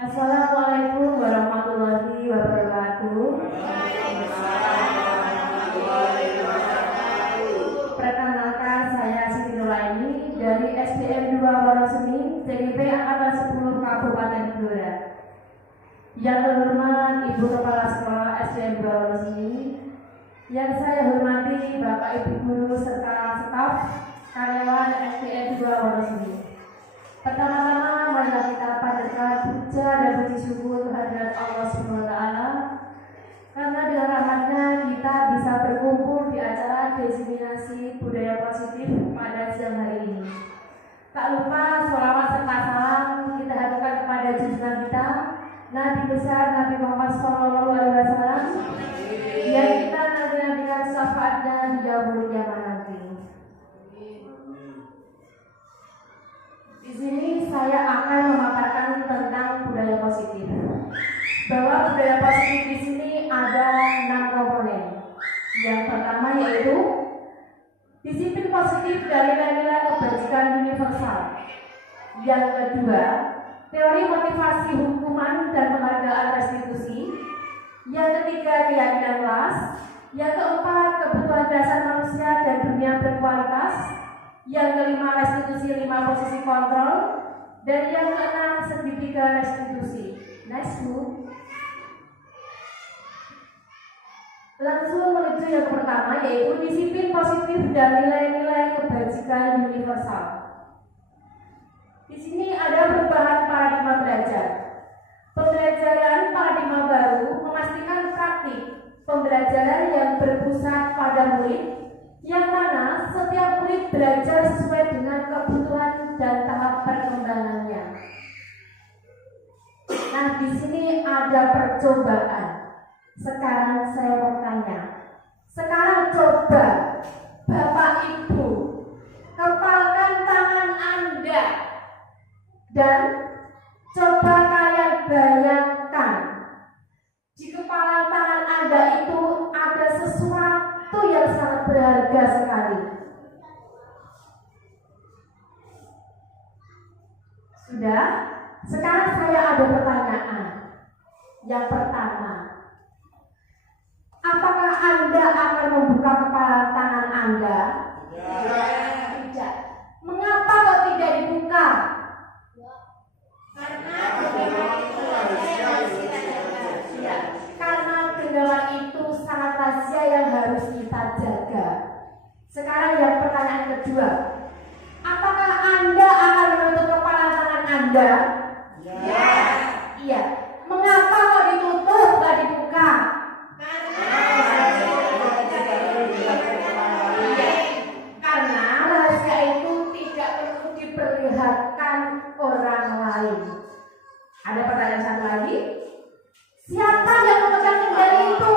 Assalamualaikum warahmatullahi wabarakatuh. Perkenalkan, saya Siti Nuraini dari SDN 2 Wonosemi, CGP Angkatan 10 Kabupaten Blora. Yang terhormat Ibu Kepala Sekolah SDN 2 Wonosemi, yang saya hormati Bapak Ibu Guru serta staf karyawan SDN 2 Wonosemi. Pertama-tama marilah kita panjatkan puja dan puji syukur kehadirat Allah SWT, karena dengan rahmatnya kita bisa berkumpul di acara diseminasi budaya positif pada siang hari ini. Tak lupa sholawat serta salam kita haturkan kepada junjungan kita Nabi besar Nabi Muhammad SAW, yang kita nantikan syafaatnya di yaumul kiamat nanti. Di sini saya akan memaparkan tentang budaya positif. Bahwa budaya positif di sini ada 6 komponen. Yang pertama yaitu disiplin positif dari nilai-nilai kebajikan universal. Yang kedua, teori motivasi hukuman dan penghargaan restitusi. Yang ketiga, keyakinan kelas. Yang keempat, kebutuhan dasar manusia dan dunia berkualitas. Yang kelima, restitusi 5 posisi kontrol. Dan yang keenam, segitiga restitusi. Nice, Bu. Langsung menuju yang pertama, yaitu disiplin positif dan nilai-nilai kebajikan universal. Di sini ada perubahan paradigma belajar. Pembelajaran paradigma baru memastikan praktik pembelajaran yang berpusat pada murid, yang mana setiap murid belajar sesuai dengan kebutuhan dan tahap perkembangannya. Nah, di sini ada percobaan. Sekarang saya mau tanya. Sekarang coba Bapak Ibu kepalkan tangan Anda dan coba kalian bayangkan di kepala tangan Anda itu ada sesuatu yang sangat berharga sekali. Sudah? Sekarang saya ada pertanyaan. Yang pertama, apakah Anda akan membuka kepala tangan Anda? Tidak. Mengapa kok tidak dibuka? Karena genggaman itu sangat rahasia yang harus kita jaga. Sekarang yang pertanyaan kedua, apakah Anda akan menutup kepala tangan Anda? Ya. Iya. Mengapa kok ditutup, gak dibuka? Karena rahasia itu tidak perlu diperlihatkan orang lain. Ada pertanyaan satu lagi. Siapa yang memegang kendali itu?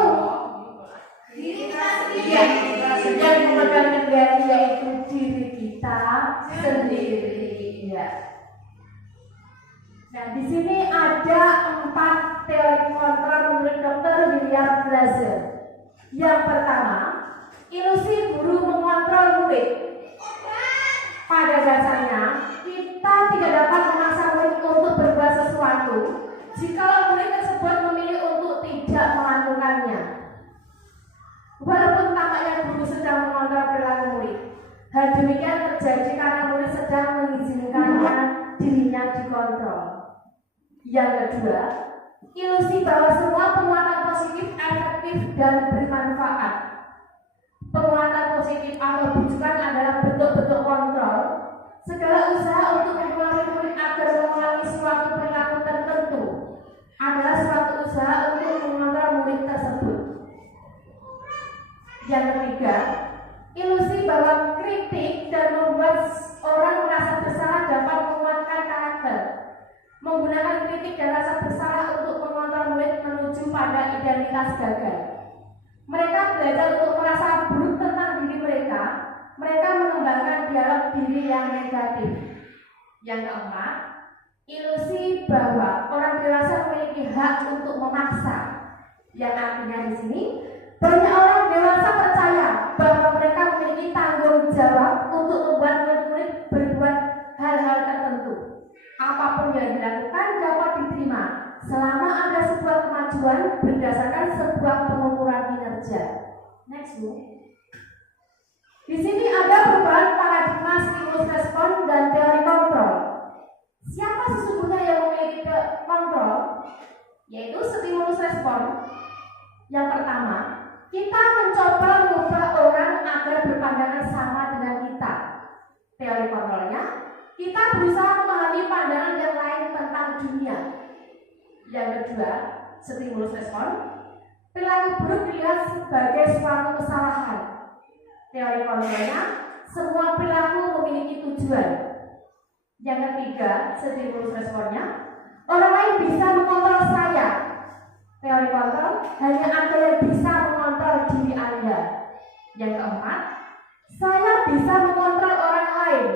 Diri kita sendiri. Yang memegang kendali yaitu diri kita sendiri. Ya. Nah, di sini ada 4 teori kontrol menurut Dr. William Glasser. Yang pertama, ilusi guru mengontrol murid. Pada dasarnya, kita tidak dapat memaksa murid untuk berbuat sesuatu jika murid tersebut memilih untuk tidak melakukannya. Walaupun tampaknya guru sedang mengontrol perilaku murid, hal demikian terjadi karena murid sedang mengizinkannya dirinya dikontrol. Yang kedua, ilusi bahwa semua penguatan positif efektif dan bermanfaat. Penguatan positif atau bujukan adalah bentuk-bentuk kontrol. Segala usaha untuk mempengaruhi murid agar mengulangi suatu perilaku tertentu adalah suatu usaha untuk mengontrol murid tersebut. Yang ketiga, ilusi bahwa kritik dan membuat orang merasa bersalah dapat menguatkan karakter. Menggunakan kritik dan rasa bersalah untuk mengontrol murid menuju pada identitas gagal. Mereka belajar untuk merasa buruk tentang diri mereka. Mereka mengembangkan dialog diri yang negatif. Yang keempat, ilusi bahwa orang dewasa memiliki hak untuk memaksa. Yang artinya di sini, banyak orang dewasa percaya bahwa mereka memiliki tanggung jawab untuk membuat murid-murid berbuat hal-hal tertentu. Apapun yang dilakukan dapat diterima siswa. Di sini ada perubahan paradigma stimulus respon dan teori kontrol. Siapa sesungguhnya yang memiliki kontrol? Yaitu stimulus respon. Yang pertama, kita mencoba mengubah orang agar berpandangan sama dengan kita. Teori kontrolnya, kita berusaha memahami pandangan yang lain tentang dunia. Yang kedua, stimulus respon, perilaku buruk dilihat sebagai suatu kesalahan. Teori kontrolnya, semua perilaku memiliki tujuan. Yang ketiga, stimulus responnya, orang lain bisa mengontrol saya. Teori kontrol, hanya Anda yang bisa mengontrol diri Anda. Yang keempat, saya bisa mengontrol orang lain.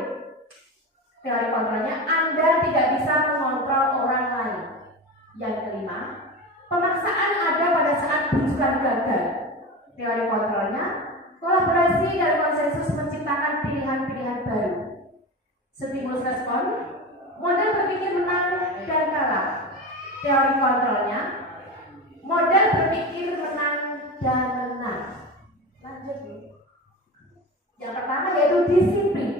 Teori kontrolnya, Anda tidak bisa mengontrol orang lain. Yang kelima, pemaksaan ada pada saat bujukan gagal. Teori kontrolnya, kolaborasi dan konsensus menciptakan pilihan-pilihan baru. Stimulus respon, model berpikir menang dan kalah. Teori kontrolnya, model berpikir menang dan menang. Lanjut. Yang pertama yaitu disiplin.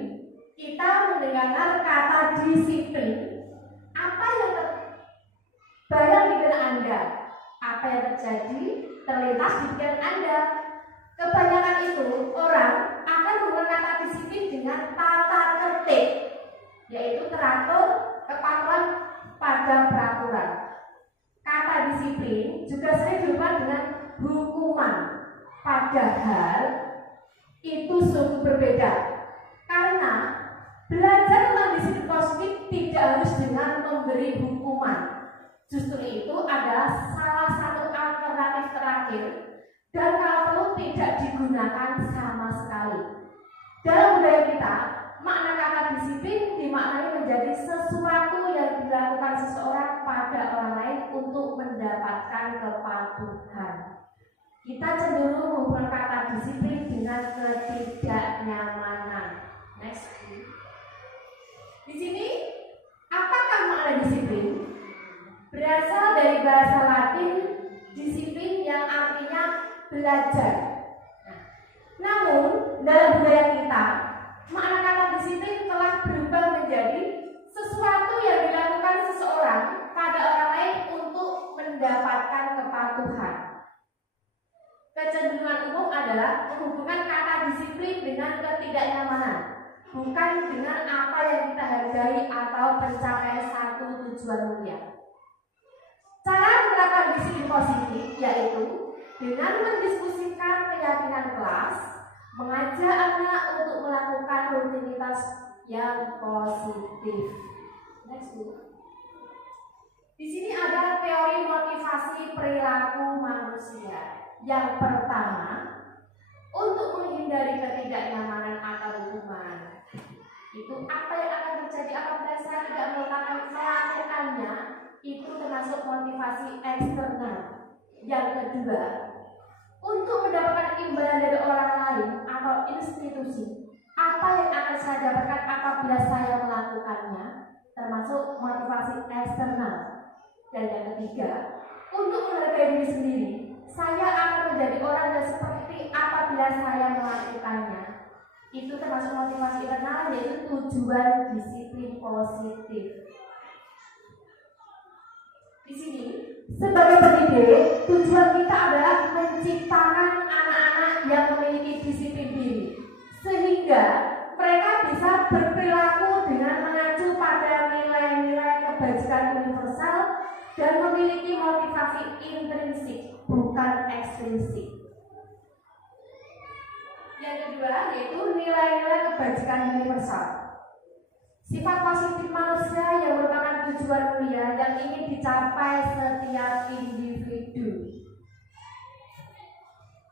Kita mendengar kata disiplin. Apa yang terbayang di benak Anda? Apa yang terjadi terlintas di pikiran Anda? Kebanyakan itu orang akan menggunakan kata disiplin dengan tata tertib, yaitu teratur, kepatuhan pada peraturan. Kata disiplin juga sering diubah dengan hukuman, padahal itu sungguh berbeda. Karena belajar tentang disiplin positif tidak harus dengan memberi hukuman. Justru itu adalah salah satu alternatif terakhir dan kalau perlu tidak digunakan sama sekali. Dalam budaya kita, makna kata disiplin dimaknai menjadi sesuatu yang dilakukan seseorang pada orang lain untuk mendapatkan kepatuhan. Kita cenderung menghubungkan kata disiplin dengan ketidaknyamanan. Next. Di sini, apakah makna disiplin? Berasal dari bahasa Latin disiplin yang artinya belajar. Namun, dalam budaya kita, makna kata disiplin telah berubah menjadi sesuatu yang dilakukan seseorang pada orang lain untuk mendapatkan kepatuhan. Kecenderungan umum adalah menghubungkan kata disiplin dengan ketidaknyamanan, bukan dengan apa yang kita hargai atau pencapaian satu tujuan mulia. Cara menerapkan disiplin positif yaitu dengan mendiskusikan keyakinan kelas, mengajak anak untuk melakukan rutinitas yang positif. Next. Di sini ada teori motivasi perilaku manusia. Yang pertama, untuk menghindari ketidaknyamanan atau hukuman. Itu apa yang akan terjadi apabila saya tidak melakukannya, itu termasuk motivasi eksternal. Yang kedua, untuk mendapatkan imbalan dari orang lain atau institusi, apa yang akan saya dapatkan apabila saya melakukannya, termasuk motivasi eksternal. Dan yang ketiga, untuk menghargai diri sendiri, saya akan menjadi orang yang seperti apabila saya melakukannya. Itu termasuk motivasi internal, yaitu tujuan disiplin positif. Di sini, sebagai pendidik, tujuan kita adalah menciptakan anak-anak yang memiliki disiplin diri, sehingga mereka bisa berperilaku dengan mengacu pada nilai-nilai kebajikan universal dan memiliki motivasi intrinsik, bukan ekstrinsik. Yang kedua yaitu nilai-nilai kebajikan universal. Sifat positif manusia yang merupakan tujuan mulia yang ingin dicapai setiap individu.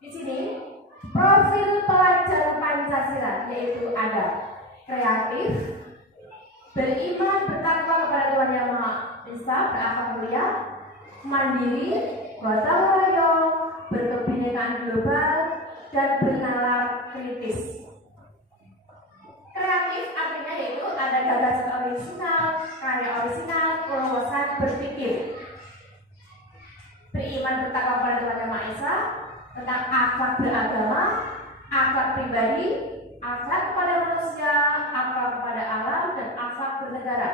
Di sini profil pelajar Pancasila yaitu ada kreatif, beriman bertakwa kepada Tuhan Yang Maha Esa, berakhlak mulia, mandiri, gotong royong, berkebinekaan global, dan bernalar kritis. Kreatif artinya yaitu ada gagasan orisinal, karya orisinal, keluasan berpikir. Beriman bertakwa kepada Tuhan Yang Maha Esa, tentang akhlak beragama, akhlak pribadi, akhlak kepada manusia, akhlak kepada alam, dan akhlak bernegara.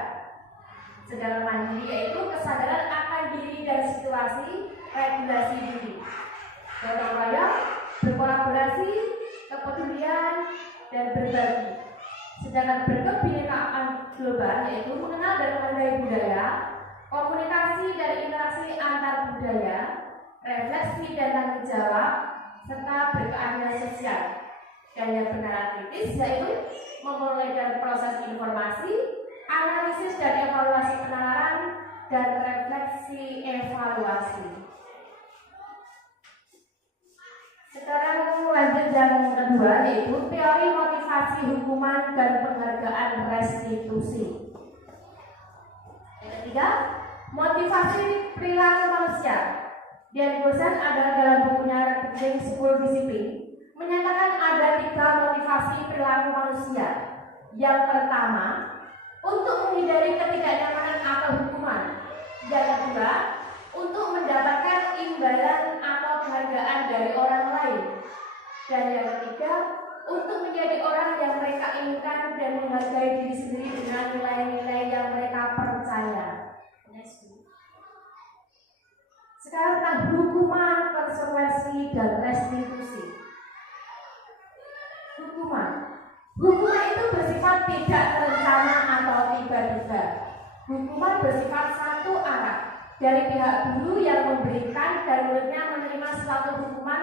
Sedangkan mandiri yaitu kesadaran akan diri dan situasi, regulasi diri, gotong royong, berkolaborasi, kepedulian, dan berbagi. Sedangkan berkebinekaan global yaitu mengenal dan menghargai budaya, komunikasi dan interaksi antar budaya, refleksi dan tanggung jawab, serta berkeadilan sosial. Dan yang benar kritis yaitu memulai dari proses informasi, analisis dan evaluasi penalaran, dan refleksi evaluasi. Sekarang lanjut yang kedua yaitu teori motivasi hukuman dan penghargaan restitusi. Yang ketiga, motivasi perilaku manusia. Dan Gosan adalah dalam bukunya Rekening 10 Disiplin menyatakan ada 3 motivasi perilaku manusia. Yang pertama, untuk menghindari ketidaknyamanan atau hukuman. Yang kedua, untuk mendapatkan imbalan atau penghargaan dari orang lain. Dan yang ketiga, untuk menjadi orang yang mereka inginkan dan menghargai diri sendiri dengan nilai-nilai yang mereka percaya. Sekarang tentang hukuman, konsekuensi, dan restitusi. Hukuman itu bersifat tidak terencana atau tiba-tiba. Hukuman bersifat satu arah dari pihak guru yang memberikan dan muridnya menerima suatu hukuman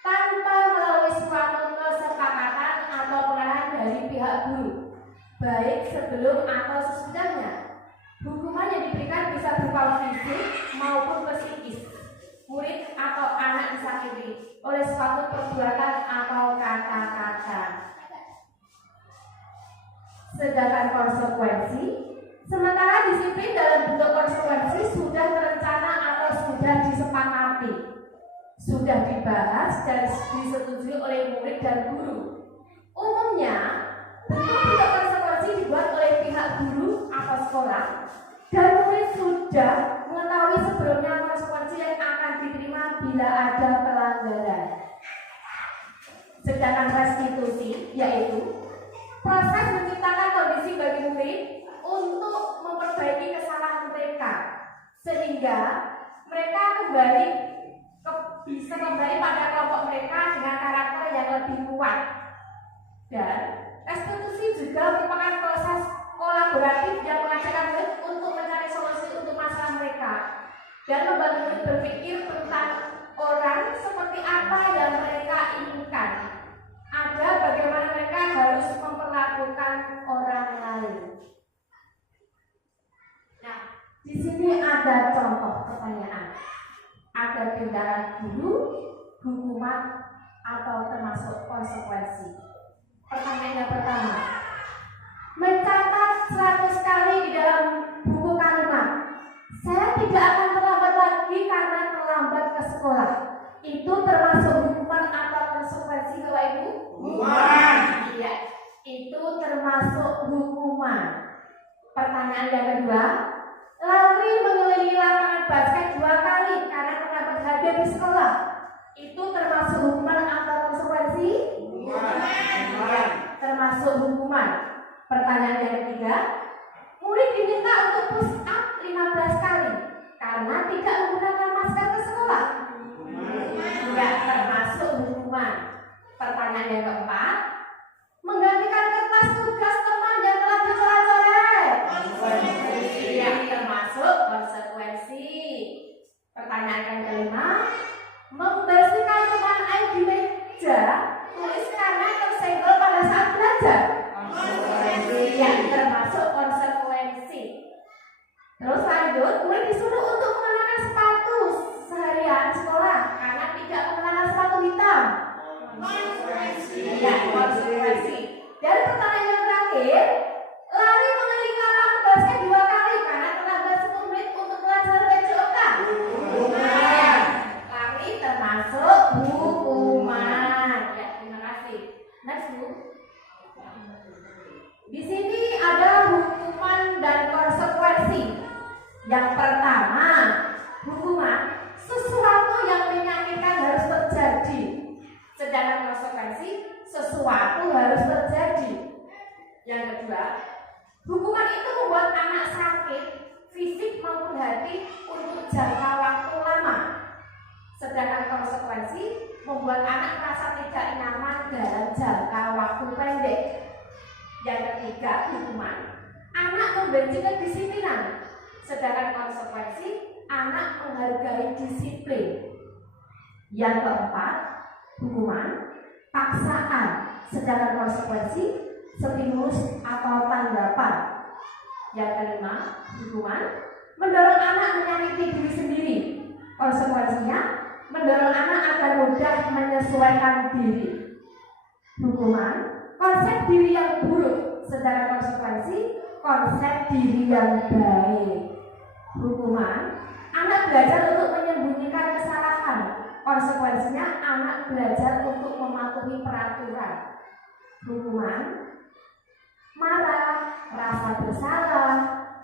tanpa melalui suatu kesepakatan atau pengarahan dari pihak guru, baik sebelum atau sesudahnya. Hukuman yang diberikan bisa berupa fisik maupun psikis. Murid atau anak disakiti oleh suatu perbuatan atau kata-kata. Sedangkan konsekuensi, sementara disiplin dalam bentuk konsekuensi sudah terencana atau sudah disepakati, sudah dibahas dan disetujui oleh murid dan guru. Umumnya, bentuk-bentuk konsekuensi dibuat oleh pihak guru atau sekolah, dan murid sudah mengetahui sebelumnya konsekuensi yang akan diterima bila ada pelanggaran. Sedangkan restitusi yaitu proses menciptakan kondisi bagi murid untuk memperbaiki kesalahan mereka sehingga mereka bisa kembali pada kelompok mereka dengan karakter yang lebih kuat. Dan restitusi juga merupakan proses kolaboratif yang mengajarkan murid untuk mencari solusi untuk masalah mereka dan membantu murid berpikir tentang orang seperti apa yang mereka inginkan. Ada bagaimana mereka harus memperlakukan orang lain. Nah, di sini ada contoh pertanyaan. Ada tindakan guru, hukuman, atau termasuk konsekuensi. Pertanyaan yang pertama, mencatat 100 kali di dalam buku kalimat, saya tidak akan terlambat lagi karena terlambat ke sekolah. Itu termasuk hukuman atau konsekuensi, Bapak Ibu? Hukuman. Iya, itu termasuk hukuman. Pertanyaan yang kedua, lari mengelilingi lapangan basket 2 kali karena terlambat hadir di sekolah. Itu termasuk hukuman atau konsekuensi? Hukuman. Ya, termasuk hukuman. Pertanyaan yang ketiga, murid diminta untuk push up 15 kali karena tidak menggunakan masker ke sekolah. Tidak termasuk hukuman. Pertanyaan yang keempat, menggantikan kertas tugas teman yang telah dicoret-coret. Tidak termasuk konsekuensi. Pertanyaan yang kelima, membersihkan tumpahan air di meja tulis karena tersenggol pada saat belajar. Tidak termasuk konsekuensi. Terus lanjut, murid disuruh untuk mengenakan sepatu seharian sekolah karena tidak mengenakan sepatu hitam. Ya, konsekuensi. Dan pertanyaan yang terakhir, lari mengelilingi lapangan basket 2 kali karena terlambat 10 menit untuk belajar PJOK. Ya, lari termasuk hukuman. Ya, terima kasih. Next, Bu. Di sini ada hukuman dan konsekuensi. Yang pertama, hukuman sesuatu yang menyakitkan harus terjadi hati untuk jangka waktu lama. Sedangkan konsekuensi membuat anak merasa tidak nyaman dalam jangka waktu pendek. Yang ketiga, hukuman. Anak membenci kedisiplinan. Sedangkan konsekuensi anak menghargai disiplin. Yang keempat, hukuman. Paksaan. Sedangkan konsekuensi stimulus atau tanggapan. Yang kelima, hukuman. Mendorong anak menyakiti diri sendiri. Konsekuensinya mendorong anak agar mudah menyesuaikan diri. Hukuman. Konsep diri yang buruk. Sedangkan konsekuensi konsep diri yang baik. Hukuman. Anak belajar untuk menyembunyikan kesalahan. Konsekuensinya anak belajar untuk mematuhi peraturan. Hukuman. Marah, rasa bersalah,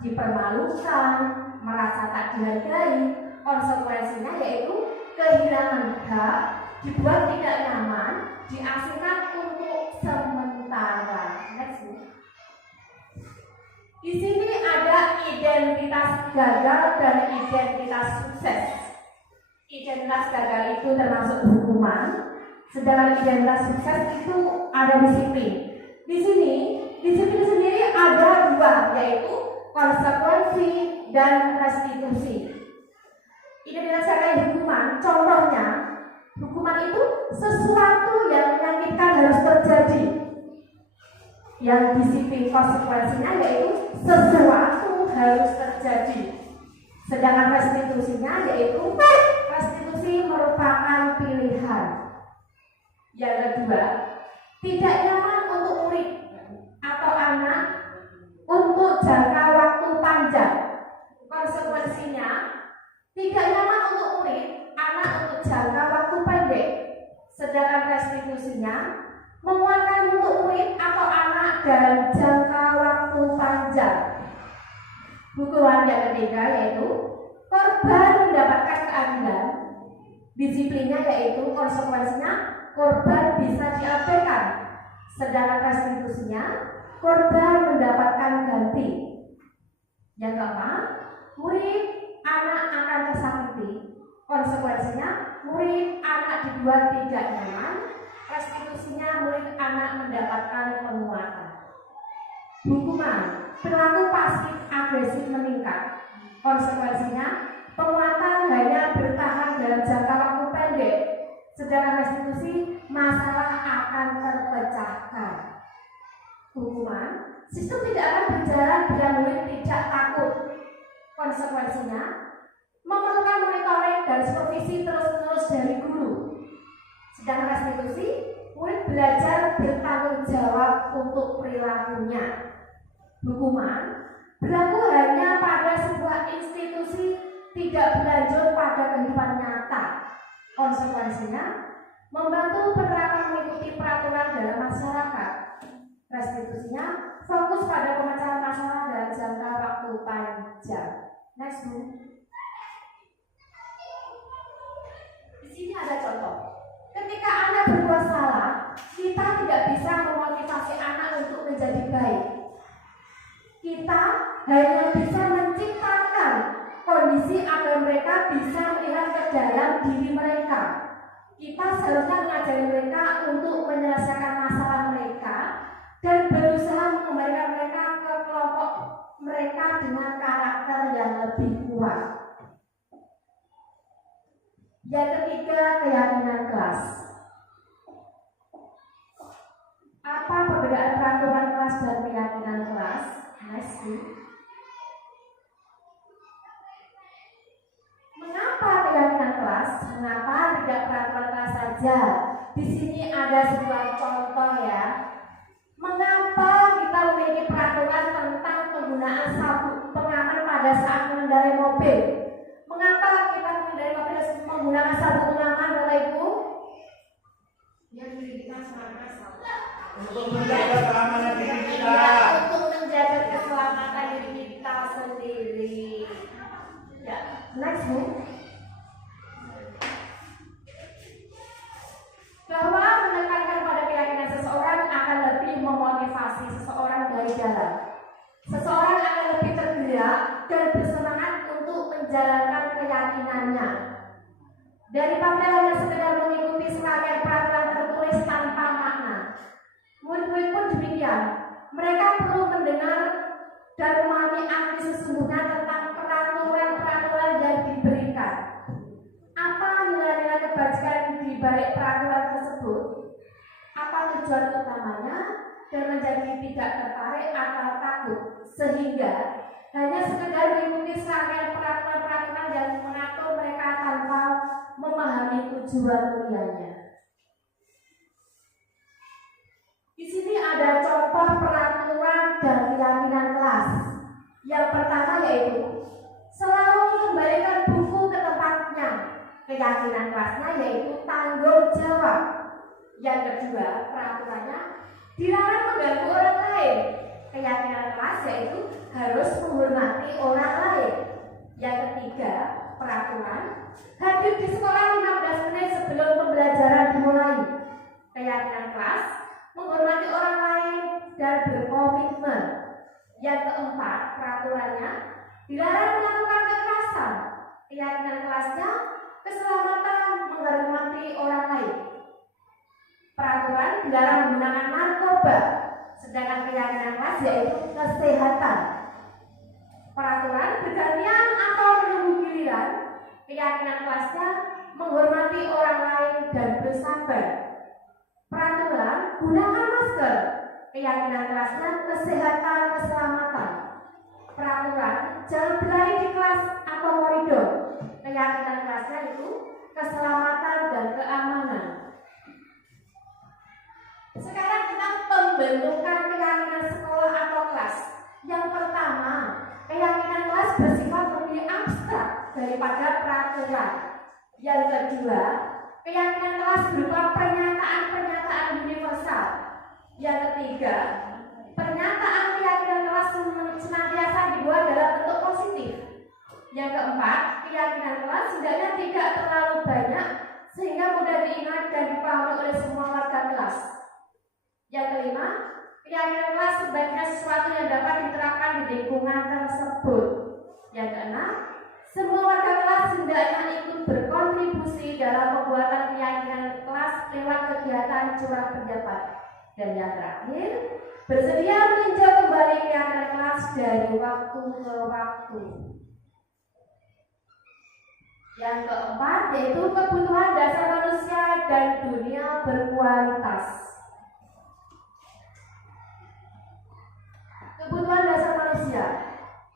dipermalukan, merasa tak dihargai. Konsekuensinya yaitu kehilangan hak, dibuat tidak nyaman, diasingkan untuk sementara. Next. Di sini ada identitas gagal dan identitas sukses. Identitas gagal itu termasuk hukuman, sedangkan identitas sukses itu ada disiplin. Di sini disiplin sendiri ada dua, yaitu konsekuensi dan restitusi. Identitas gagal hukuman, contohnya hukuman itu sesuatu yang menyakitkan harus terjadi. Yang disiplin konsekuensinya yaitu sesuatu harus terjadi. Sedangkan restitusinya yaitu restitusi merupakan pilihan. Yang kedua, tidak nyaman untuk murid atau anak untuk jangka waktu panjang. Konsekuensinya tidak nyaman untuk murid anak untuk jangka waktu pendek. Sedangkan restitusinya menguatkan untuk murid atau anak dalam jangka waktu panjang. Hukuman yang ketiga yaitu korban mendapatkan keadilan. Disiplinnya yaitu konsekuensinya korban bisa diabaikan. Sedangkan restitusinya korban mendapatkan ganti. Yang keempat, murid anak akan tersakiti. Konsekuensinya murid anak dibuat tidak nyaman. Restitusinya murid anak mendapatkan penguatan. Hukuman. Perilaku pasif agresif meningkat. Konsekuensinya penguatan hanya bertahan dalam jangka waktu pendek. Sedangkan restitusi masalah akan terpecahkan. Hukuman. Sistem tidak akan berjalan bila murid tidak takut. Konsekuensinya memerlukan monitoring dan supervisi terus-menerus dari guru. Sedangkan restitusi, murid belajar bertanggung jawab untuk perilakunya. Hukuman berlaku hanya pada sebuah institusi, tidak berlanjut pada kehidupan nyata. Konsekuensinya membantu penerapan mengikuti peraturan dalam masyarakat. Restitusinya fokus pada pemecahan masalah dalam jangka waktu panjang. Next, Bu. Di sini ada contoh. Ketika anak berbuat salah, kita tidak bisa memotivasi anak untuk menjadi baik. Kita hanya bisa menciptakan kondisi agar mereka bisa melihat ke dalam diri mereka. Kita seharusnya mengajari mereka untuk menyelesaikan masalah mereka dan berusaha mengembalikan mereka ke kelompok mereka dengan karakter yang lebih kuat. Yang ketiga, keyakinan kelas. Apa perbedaan peraturan kelas dan keyakinan kelas? Next. Mengapa keyakinan kelas? Mengapa tidak peraturan kelas saja? Di sini ada sebuah contoh ya. Mengapa kita memiliki peraturan tentang penggunaan sabuk pengaman pada saat mengendarai mobil? Mengapa kita mengendarai mobil menggunakan sabuk pengaman, Bapak Ibu? Yang diberikan selama sabuk. Untuk menjaga keamanan diri kita. Ya, untuk menjaga keselamatan diri kita sendiri. Ya, next, Bu. Bahwa menekankan pada keyakinan seseorang akan lebih memotivasi seseorang dari dalam. Seseorang akan lebih tergerak dan bersemangat untuk menjalankan keyakinannya. Daripada hanya sekedar mengikuti serangkaian peraturan tertulis tanpa makna. Murid-murid pun demikian. Mereka perlu mendengar dan memahami arti sesungguhnya tentang peraturan-peraturan yang diberikan. Apa nilai-nilai kebajikan di balik peraturan tersebut? Apa tujuan utamanya? Dan menjadi tidak tertarik atau takut sehingga hanya sekedar mengikuti serangkaian peraturan-peraturan yang mengatur mereka tanpa memahami tujuan mulianya. Di sini ada contoh peraturan dan keyakinan kelas. Yang pertama yaitu selalu mengembalikan buku ke tempatnya. Keyakinan kelasnya yaitu tanggung jawab. Yang kedua, peraturannya dilarang mengganggu orang lain. Keyakinan kelas yaitu harus menghormati orang lain. Yang ketiga, peraturan hadir di sekolah 15 menit sebelum pembelajaran dimulai. Keyakinan kelas menghormati orang lain dan berkomitmen. Yang keempat, peraturannya dilarang melakukan kekerasan. Keyakinan kelasnya keselamatan menghormati orang lain. Peraturan dilarang menggunakan narkoba, sedangkan keyakinan kelas yaitu kesehatan. Peraturan bergantian atau menunggu giliran. Keyakinan kelasnya menghormati orang lain dan bersabar. Peraturan gunakan masker. Keyakinan kelasnya kesehatan keselamatan. Peraturan jangan berlari di kelas atau koridor. Keyakinan kelasnya itu keselamatan dan keamanan. Sekarang tentang pembentukan keyakinan sekolah atau kelas. Yang pertama, keyakinan kelas bersifat lebih abstrak daripada peraturan. Yang kedua, keyakinan kelas berupa pernyataan-pernyataan universal. Yang ketiga, pernyataan keyakinan kelas senantiasa dibuat dalam bentuk positif. Yang keempat, keyakinan kelas hendaknya tidak terlalu banyak sehingga mudah diingat dan dipahami oleh semua warga kelas. Yang kelima, keyakinan kelas sebaiknya sesuatu yang dapat diterapkan di lingkungan tersebut. Yang keenam, semua warga kelas hendaknya ikut berkontribusi dalam pembuatan keyakinan kelas lewat kegiatan curah pendapat. Dan yang terakhir, bersedia meninjau kembali keyakinan kelas dari waktu ke waktu. Yang keempat yaitu kebutuhan dasar manusia dan dunia berkualitas. Kebutuhan dasar manusia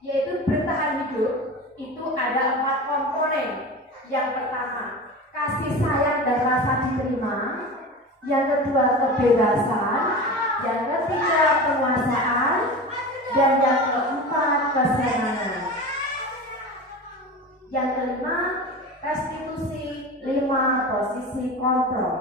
yaitu bertahan hidup itu ada 4 komponen. Yang pertama, kasih sayang dan rasa diterima. Yang kedua, kebebasan. Yang ketiga, penguasaan. Dan yang keempat, kesenangan. Yang kelima, restitusi. 5, posisi kontrol.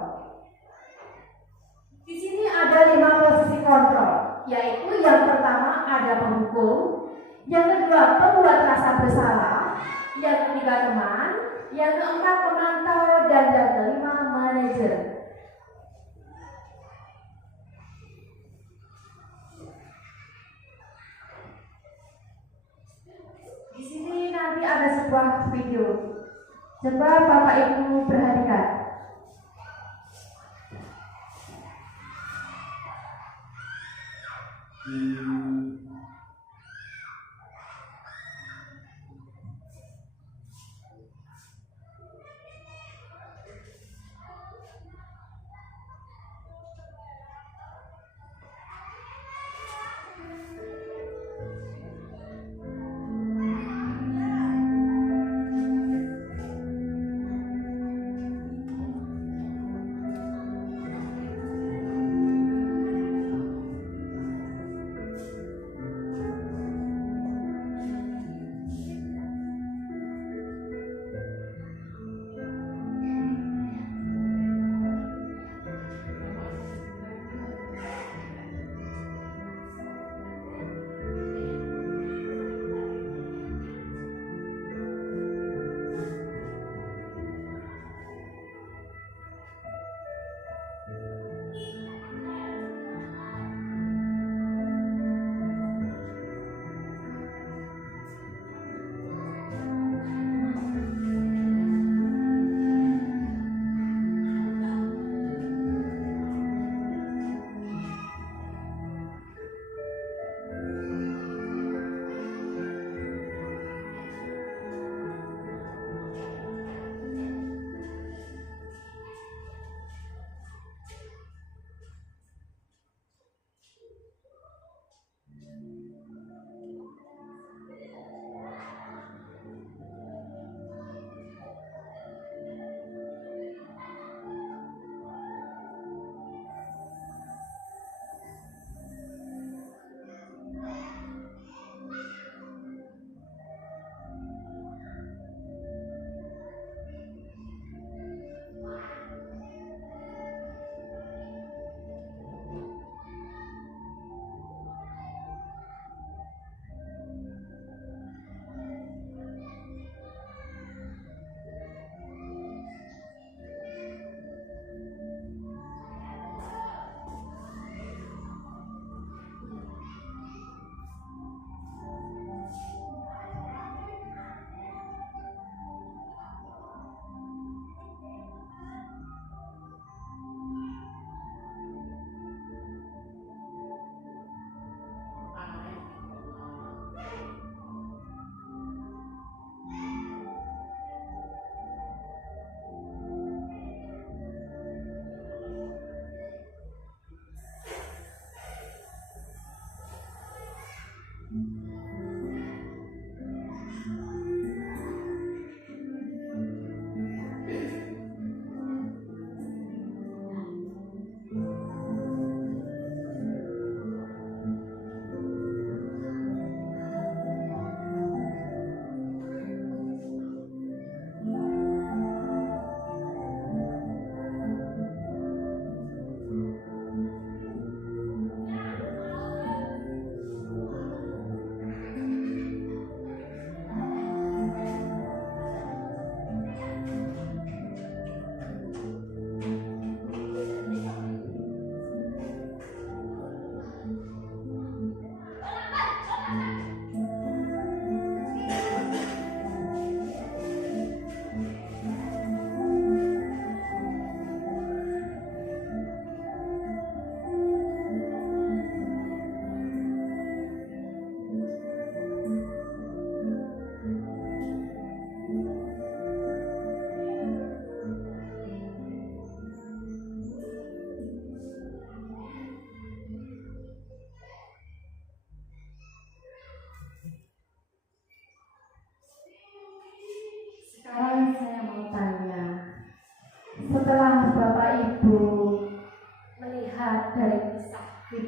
Di sini ada 5 posisi kontrol, yaitu yang pertama ada penghukum, yang kedua pembuat rasa bersalah, yang ketiga teman, yang keempat pemantau, dan yang kelima manajer. Di sini nanti ada sebuah video. Coba Bapak Ibu perhatikan.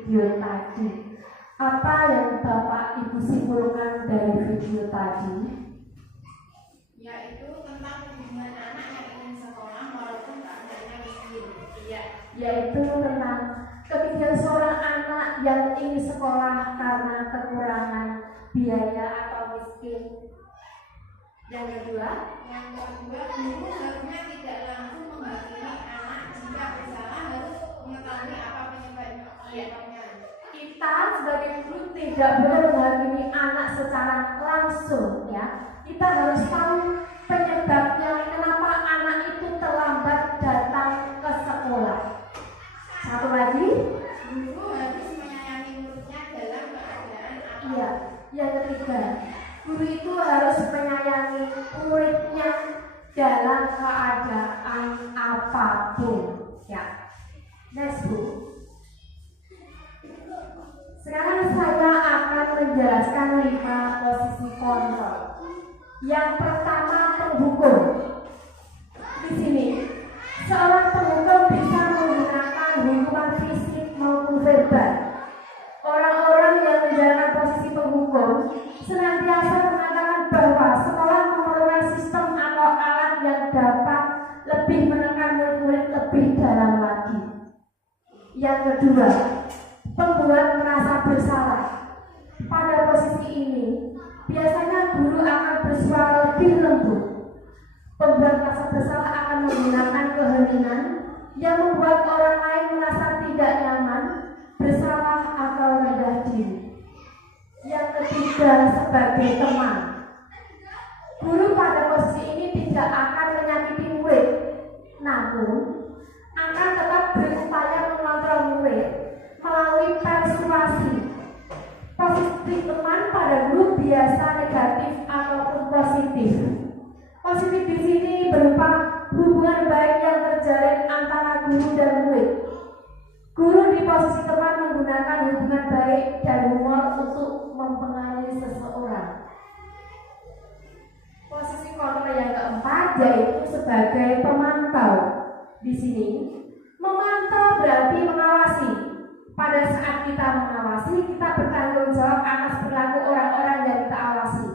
video tadi. Apa yang Bapak Ibu simpulkan dari video tadi? Yaitu tentang perlindungan anak yang ingin sekolah walaupun keadaannya miskin. Iya. Yaitu tentang kepikiran seorang anak yang ingin sekolah karena kekurangan biaya atau miskin. Yang kedua, guru harusnya tidak langsung menghakimi anak jika bersalah, harus mengetahui apa penyebabnya. kita sebagai guru tidak boleh menghakimi anak secara langsung, ya. Kita harus tahu penyebabnya kenapa anak itu terlambat datang ke sekolah. Satu lagi, Guru harus menyayangi muridnya dalam keadaan apa. iya. Yang ketiga, guru itu harus menyayangi muridnya dalam keadaan apapun, ya. Next, Bu. Sekarang saya akan menjelaskan 5 posisi kontrol. Yang pertama, penghukum. Di sini, seorang penghukum bisa menggunakan hukuman fisik maupun verbal. Orang-orang yang menjalankan posisi penghukum senantiasa mengatakan bahwa sekolah memerlukan sistem atau alat yang dapat lebih menekan murid-murid lebih dalam lagi. Yang kedua, pembuat merasa bersalah. Pada posisi ini, biasanya guru akan bersuara lebih lembut. Pembuat merasa bersalah akan menggunakan keheningan yang membuat orang lain merasa tidak nyaman, bersalah atau rendah diri. Yang ketiga, sebagai teman. Guru pada posisi ini tidak akan menyakiti murid, namun akan tetap berupaya mengontrol murid melalui persuasi. Posisi teman pada guru biasa negatif ataupun positif. Positif di sini berupa hubungan baik yang terjalin antara guru dan murid. Guru di posisi teman menggunakan hubungan baik dan humor untuk mempengaruhi seseorang. Posisi kontrol yang keempat yaitu sebagai pemantau. Di sini, memantau berarti mengawasi. Pada saat kita mengawasi, kita bertanggung jawab atas perilaku orang-orang yang kita awasi.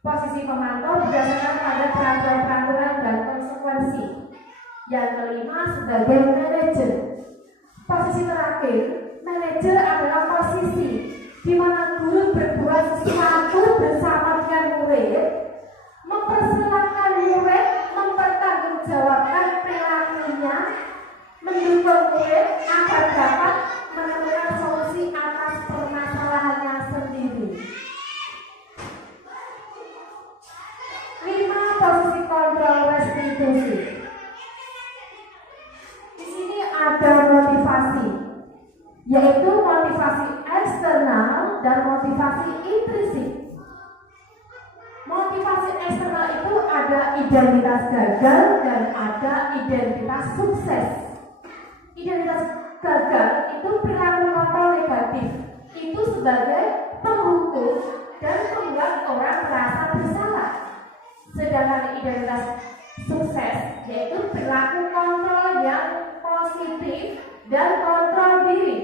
Posisi pemantau berdasarkan pada peraturan-peraturan dan konsekuensi. Yang kelima, sebagai manajer. Posisi terakhir, manajer adalah posisi di mana guru berbuat sesuatu bersama dengan murid, mempersilahkan murid mempertanggungjawabkan perilakunya, mendukung murid agar dapat menemukan solusi atas permasalahannya sendiri. 5 posisi kontrol restitusi. Di sini ada motivasi, yaitu motivasi eksternal dan motivasi intrinsik. Motivasi eksternal itu ada identitas gagal dan ada identitas sukses. Identitas gagal itu perilaku kontrol negatif, itu sebagai penghukum dan membuat orang merasa bersalah. Sedangkan identitas sukses yaitu perilaku kontrol yang positif dan kontrol diri.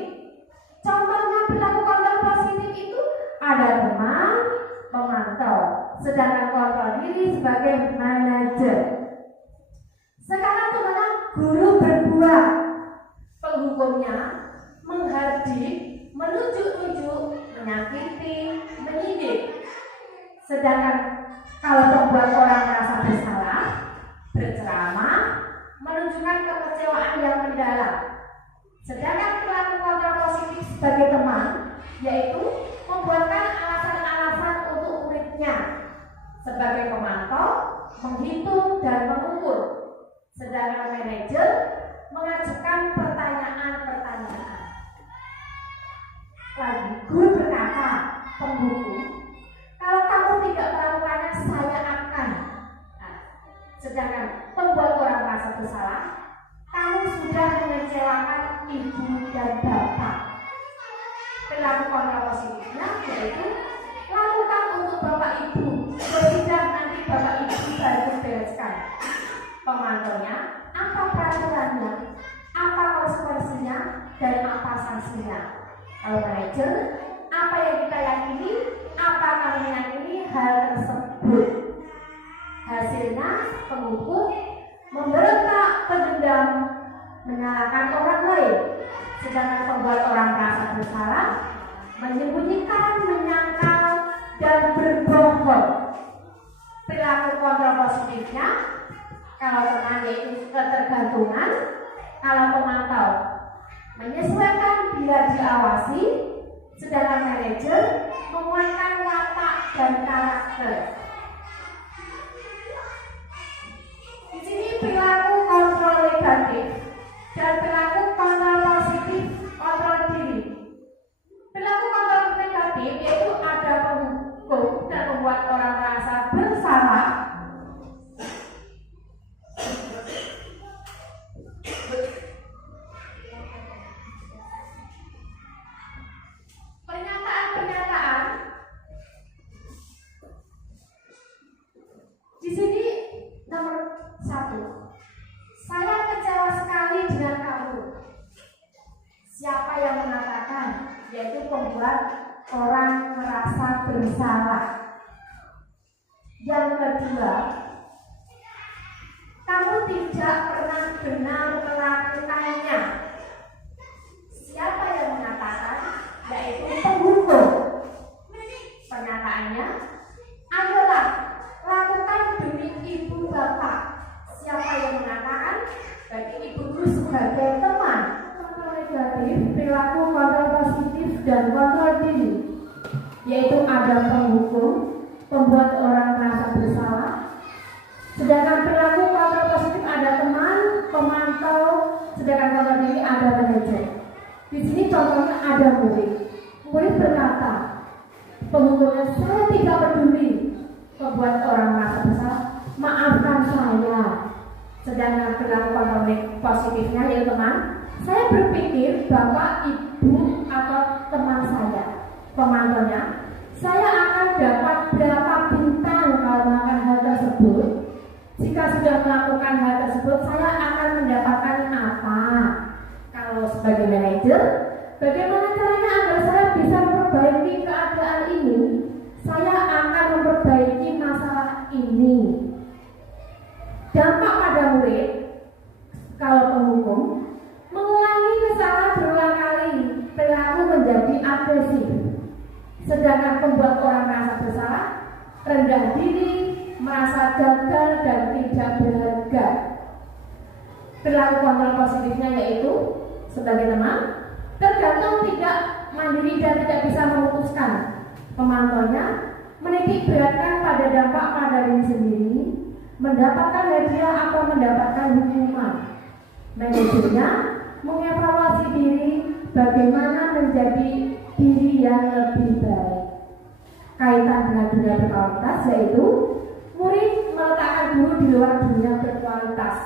Contohnya perilaku kontrol positif itu ada teman, pemantau, sedangkan kontrol diri sebagai manajer. Sekarang teman-teman, guru berbuat. Penghukumnya menghardik, menunjuk-nunjuk, menyakiti, menyidik. Sedangkan kalau membuat orang merasa bersalah, berceramah, menunjukkan kekecewaan yang mendalam. Sedangkan perilaku kontrol positif sebagai teman, yaitu membuatkan alasan-alasan untuk muridnya. Sebagai pemantau, menghitung dan mengukur. Sedangkan manajer mengajukan pertanyaan-pertanyaan. Lagi, guru berkata, penghukum, kalau kamu tidak melakukannya, saya akan. Nah, sedangkan pembuat orang merasa bersalah, kamu sudah mengecewakan ibu dan bapak. Perilaku kontrol positifnya yaitu lakukan untuk bapak ibu, tidak nanti bapak ibu baru bereskan. Pemantaunya, apa peraturannya, apa konsekuensinya, dan apa sanksinya. Kalau manajer, apa yang kita yakini, apa kamu meyakini hal tersebut. Hasilnya penghukum memberontak, pendendam, menyalahkan orang lain, sedangkan pembuat orang merasa bersalah, menyembunyikan, menyangkal, dan berbohong. Perilaku kontrol positifnya, kalau teman yaitu ketergantungan, kalau pemantau menyesuaikan bila diawasi, sedangkan manajer menguatkan watak dan karakter. Di sini perilaku kontrol negatif dan perilaku kontrol positif, kontrol diri. Perilaku kontrol negatif yaitu ada penghukum dan membuat orang merasa bersalah. Pernyataan-pernyataan di sini nomor 1. Saya kecewa sekali dengan kamu. Siapa yang mengatakan? Yaitu pembuat orang merasa bersalah. Yang kedua, kamu tidak pernah benar melakukannya. Siapa yang mengatakan? Yaitu penghukum. Pernyataannya, ayolah lakukan demi ibu bapak. Siapa yang mengatakan? Bagi ibu guru sebagai teman. Kontrol negatif, perilaku kontrol positif, dan kontrol diri, yaitu ada penghukum, pembuat orang merasa bersalah. Sedangkan perilaku kontrol positif ada teman, pemantau, sedangkan kontrol diri ada manajer. Di sini contohnya ada murid. Murid berkata, penghukumnya saya tidak peduli. Pembuat orang merasa bersalah, maafkan saya. Sedangkan perilaku kontrol positifnya yaitu teman, saya berpikir bapak, ibu, atau teman saya. Pemantaunya, saya akan dapat berapa bintang kalau melakukan hal tersebut. Jika sudah melakukan hal tersebut, saya akan mendapatkan apa? Kalau sebagai manajer, bagaimana caranya agar saya bisa memperbaiki keadaan ini? Saya akan memperbaiki masalah ini. Dampak pada murid, kalau penghukum, mengulangi kesalahan berulang kali, perilaku menjadi agresif. Sedangkan pembuat orang merasa bersalah, rendah diri, merasa gagal dan tidak berharga. Perilaku kontrol positifnya yaitu sebagai teman, tergantung, tidak mandiri dan tidak bisa memutuskan. Pemantaunya menitik beratkan pada dampak pada diri sendiri, mendapatkan hadiah atau mendapatkan hukuman. Manajernya mengevaluasi diri bagaimana menjadi diri yang lebih baik. Kaitan dengan dunia berkualitas yaitu murid meletakkan guru di luar dunia berkualitas.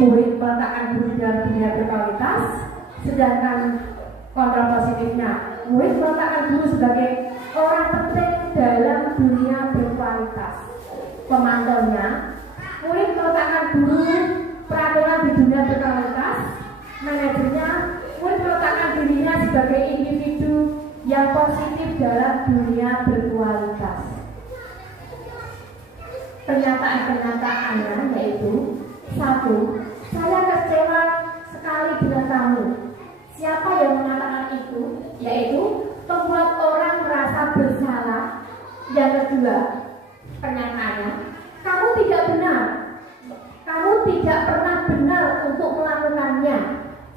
Murid meletakkan guru di dalam dunia berkualitas, sedangkan kontrol positifnya murid meletakkan guru sebagai orang penting dalam dunia berkualitas. Pemantaunya, murid meletakkan guru peraturan di dunia berkualitas. Manajernya, murid meletakkan dirinya sebagai individu yang positif dalam dunia berkualitas. Pernyataan-pernyataannya yaitu 1. Saya kecewa sekali dengan kamu. Siapa yang mengatakan itu? Yaitu membuat orang merasa bersalah. Yang kedua, pernyataannya, kamu tidak benar. Kamu tidak pernah benar untuk melakukannya.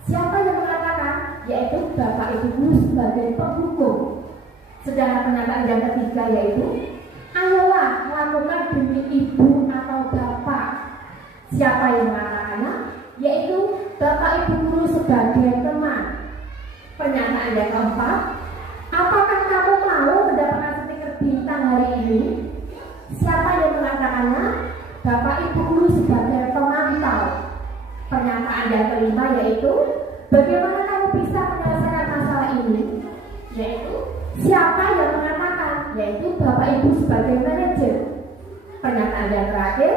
Siapa yang mengatakan? Yaitu bapak ibu guru sebagai penghukum. Sedangkan pernyataan yang ketiga yaitu, ayolah lakukan demi ibu atau bapak. Siapa yang mengatakannya? Yaitu bapak ibu guru sebagai teman. Pernyataan yang keempat, apakah kamu mau mendapatkan stiker bintang hari ini? Siapa yang mengatakannya? Bapak ibu guru sebagai pemantau. Pernyataan yang kelima yaitu, bagaimana kamu bisa menyelesaikan masalah ini? Yaitu, siapa yang mengatakan? Yaitu bapak ibu sebagai manajer. Pernyataan yang terakhir,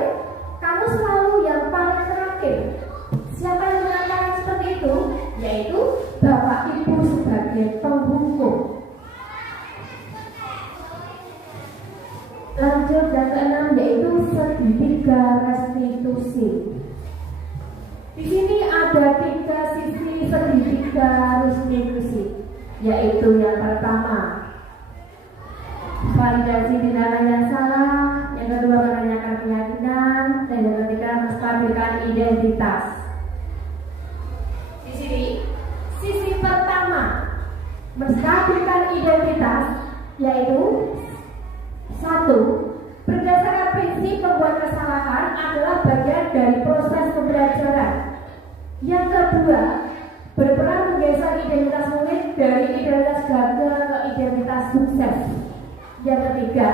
kamu selalu yang paling terakhir. Siapa yang mengatakan seperti itu? Yaitu Lanjut yang keenam yaitu segitiga restitusi. Di sini ada 3 sisi segitiga restitusi, yaitu yang pertama validasi tindakan yang salah, yang kedua menanyakan keyakinan, dan yang ketiga menstabilkan identitas. Di sini sisi pertama menstabilkan identitas yaitu 1. Berdasarkan prinsip membuat kesalahan adalah bagian dari proses pembelajaran. Yang kedua, berperan menggeser identitas murid dari identitas gagal ke identitas sukses. Yang ketiga,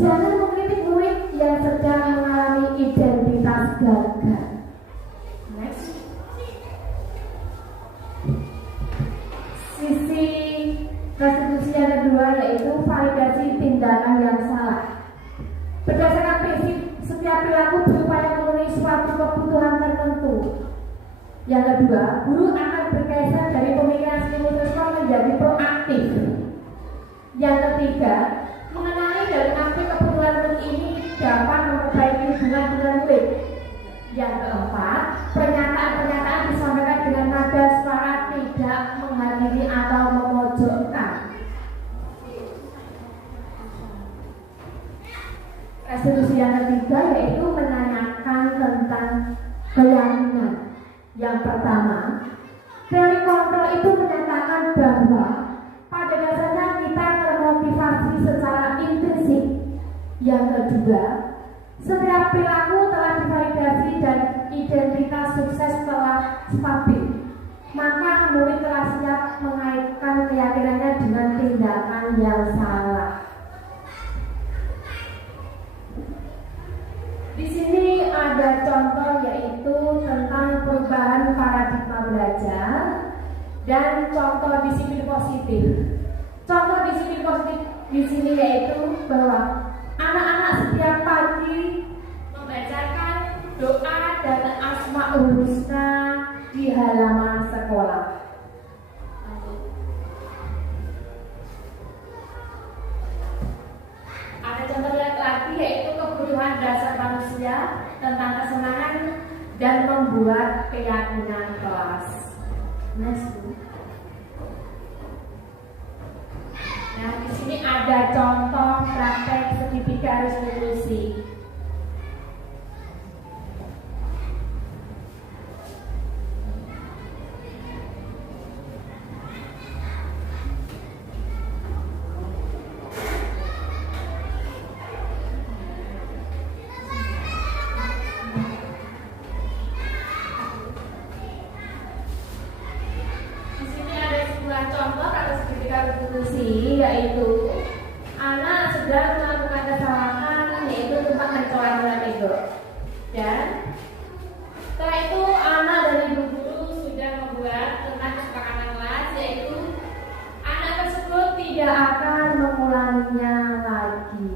jangan mengkritik murid yang sedang mengalami identitas gagal. Next. Sisi restitusi yang kedua yaitu validasi tindakan yang salah. Berdasarkan prinsip setiap perilaku berupaya memenuhi suatu kebutuhan tertentu. Yang kedua, guru akan bergeser dari pemikiran stimulus menjadi proaktif. Yang ketiga, mengenali dan mengakui kebutuhan murid ini dapat memperbaiki hubungan dengan murid. Yang keempat, pernyataan-pernyataan disampaikan dengan nada suara tidak menghakimi atau memojokkan. Restitusi yang ketiga yaitu menanyakan tentang keyakinan. Yang pertama, teori kontrol itu menyatakan bahwa pada dasarnya kita termotivasi secara intrinsik. Yang kedua, setiap perilaku telah divalidasi dan identitas sukses telah stabil. Maka murid telah siap mengaitkan keyakinannya dengan tindakan yang salah. Di sini ada contoh yaitu tentang perubahan paradigma belajar dan contoh disiplin positif. Contoh disiplin positif di sini yaitu bahwa anak-anak setiap pagi membacakan doa dan Asmaul Husna di halaman sekolah. Ada contoh lagi yaitu kebutuhan dasar manusia tentang kesenangan dan membuat keyakinan kelas. Next. Nah, di sini ada contoh praktek segitiga restitusi. Yaitu anak sedang melakukan kesalahan yaitu tempat mencolak itu, dan setelah itu anak dan ibu guru sudah membuat tentang kesepakatan kelas yaitu anak tersebut tidak akan mengulanginya lagi.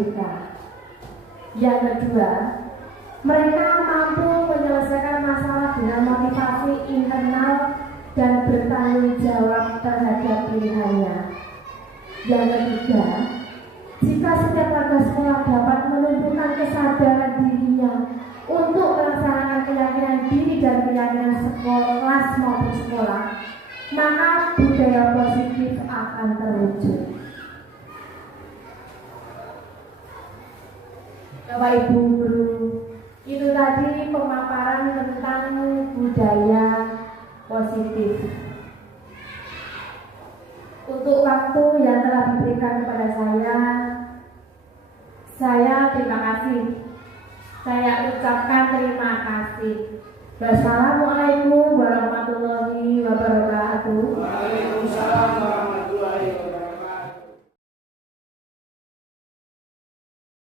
merdeka. Yang kedua, mereka mampu menyelesaikan masalah dengan motivasi internal dan bertanggung jawab terhadap pilihannya. Yang ketiga, jika setiap warga sekolah dapat menumbuhkan kesadaran dirinya untuk melaksanakan keyakinan diri dan keyakinan kelas maupun sekolah, maka budaya positif akan terwujud. Bapak Ibu Guru, itu tadi pemaparan tentang budaya positif. Untuk waktu yang telah diberikan kepada saya terima kasih. Saya ucapkan terima kasih. Wassalamualaikum warahmatullahi wabarakatuh.